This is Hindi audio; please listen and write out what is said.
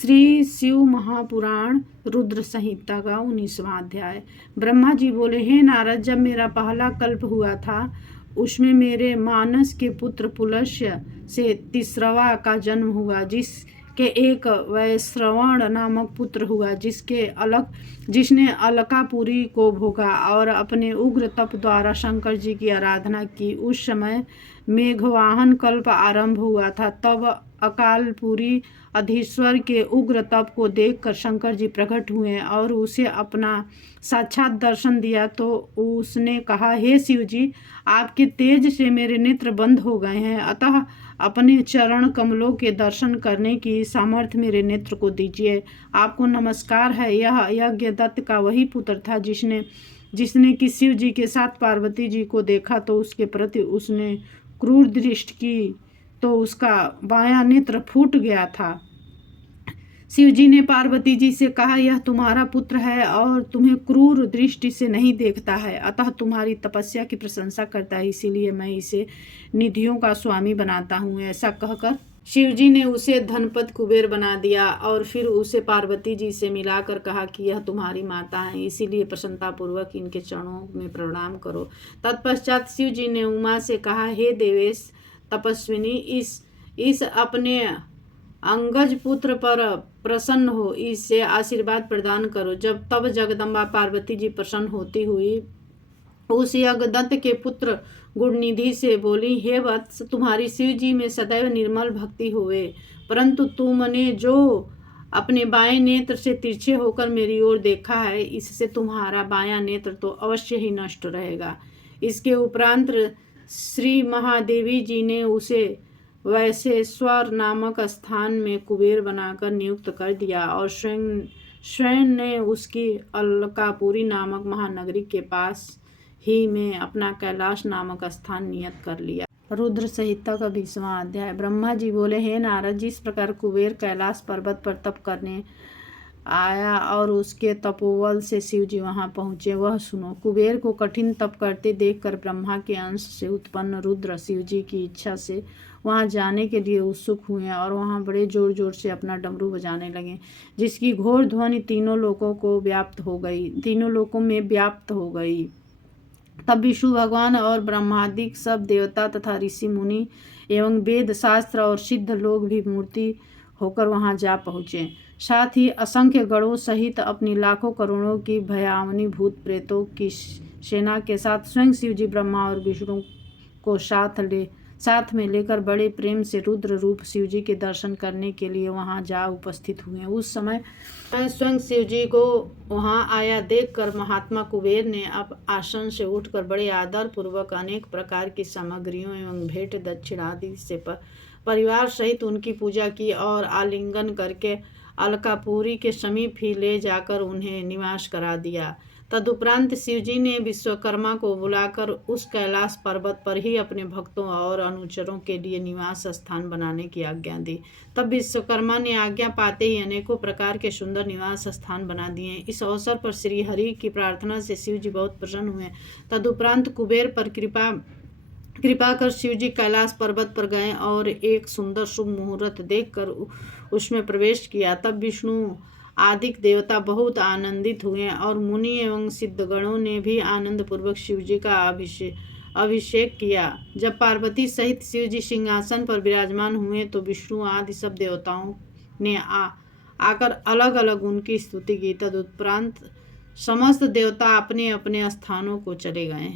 श्री शिव महापुराण रुद्र संहिता का 19वां अध्याय। ब्रह्मा जी बोले, हे नारद, जब मेरा पहला कल्प हुआ था उसमें मेरे मानस के पुत्र पुलस्त्य से तीसरवा का जन्म हुआ, जिसके एक वैश्रवण नामक पुत्र हुआ, जिसने अलकापुरी को भोगा और अपने उग्र तप द्वारा शंकर जी की आराधना की। उस समय मेघवाहन कल्प आरंभ हुआ था। तब अकालपुरी अधीश्वर के उग्र तप को देखकर शंकर जी प्रकट हुए और उसे अपना साक्षात दर्शन दिया। तो उसने कहा, हे शिव जी, आपके तेज से मेरे नेत्र बंद हो गए हैं, अतः अपने चरण कमलों के दर्शन करने की सामर्थ्य मेरे नेत्र को दीजिए। आपको नमस्कार है। यह यज्ञदत्त का वही पुत्र था जिसने कि शिव जी के साथ पार्वती जी को देखा तो उसके प्रति उसने क्रूर दृष्टि की, तो उसका बायां नेत्र फूट गया था। शिव जी ने पार्वती जी से कहा, यह तुम्हारा पुत्र है और तुम्हें क्रूर दृष्टि से नहीं देखता है, अतः तुम्हारी तपस्या की प्रशंसा करता है, इसीलिए मैं इसे निधियों का स्वामी बनाता हूँ। ऐसा कहकर शिव जी ने उसे धनपत कुबेर बना दिया और फिर उसे पार्वती जी से मिलाकर कहा कि यह तुम्हारी माता है, इसीलिए प्रसन्नतापूर्वक इनके चरणों में प्रणाम करो। तत्पश्चात शिव जी ने उमा से कहा, हे देवेश तपस्विनी, इस अपने अंगज पुत्र पर प्रसन्न हो, इससे आशीर्वाद प्रदान करो। तब जगदम्बा पार्वती जी प्रसन्न होती हुई उस यज्ञदत्त के पुत्र गुणनिधि से बोली, हे वत्स, तुम्हारी शिव जी में सदैव निर्मल भक्ति होवे, परंतु तुमने जो अपने बाएं नेत्र से तिरछे होकर मेरी ओर देखा है, इससे तुम्हारा बायां नेत्र तो अवश्य ही नष्ट रहेगा। इसके उपरांत श्री महादेवी जी ने उसे वैशेश्वर नामक स्थान में कुबेर बनाकर नियुक्त कर दिया और स्वयं ने उसकी अलकापुरी नामक महानगरी के पास ही में अपना कैलाश नामक स्थान नियत कर लिया। रुद्र संहिता का 20वां अध्याय। ब्रह्मा जी बोले, हे नारद, जिस प्रकार कुबेर कैलाश पर्वत पर तप करने आया और उसके तपोबल से शिव जी वहां पहुंचे, वह सुनो। कुबेर को कठिन तप करते देखकर ब्रह्मा के अंश से उत्पन्न रुद्र शिव जी की इच्छा से वहां जाने के लिए उत्सुक हुए और वहां बड़े जोर जोर से अपना डमरू बजाने लगे, जिसकी घोर ध्वनि तीनों लोकों में व्याप्त हो गई। तब विष्णु भगवान और ब्रह्मादिक सब देवता तथा ऋषि मुनि एवं वेद शास्त्र और सिद्ध लोग भी मूर्ति होकर वहां जा पहुँचे। साथ ही असंख्य गणों सहित अपनी लाखों करोड़ों की भयावनी भूत प्रेतों की सेना के साथ स्वयं शिव जी ब्रह्मा और विष्णु को साथ में लेकर बड़े प्रेम से रुद्र रूप शिव जी के दर्शन करने के लिए वहां जा उपस्थित हुए। उस समय स्वयं शिव जी को वहां आया देखकर महात्मा कुबेर ने अब आसन से उठकर बड़े आदर पूर्वक अनेक प्रकार की सामग्रियों एवं भेंट दक्षिण आदि से परिवार सहित उनकी पूजा की और आलिंगन करके अलकापुरी के समीप ही ले जाकर उन्हें निवास करा दिया। तदुपरांत शिव जी ने विश्वकर्मा को बुलाकर उस कैलाश पर्वत पर ही अपने भक्तों और अनुचरों के लिए निवास स्थान बनाने की आज्ञा दी। तब विश्वकर्मा ने आज्ञा पाते ही अनेकों प्रकार के सुंदर निवास स्थान बना दिए। इस अवसर पर श्री हरि की प्रार्थना से शिव जी बहुत प्रसन्न हुए। तदुपरांत कुबेर पर कृपा कर शिव जी कैलाश पर्वत पर गए और एक सुंदर शुभ मुहूर्त देखकर उसमें प्रवेश किया। तब विष्णु आदि देवता बहुत आनंदित हुए और मुनि एवं सिद्धगणों ने भी आनंद पूर्वक शिव जी का अभिषेक किया। जब पार्वती सहित शिव जी सिंहासन पर विराजमान हुए तो विष्णु आदि सब देवताओं ने आकर अलग अलग उनकी स्तुति की। तदुपरांत समस्त देवता अपने अपने स्थानों को चले गए।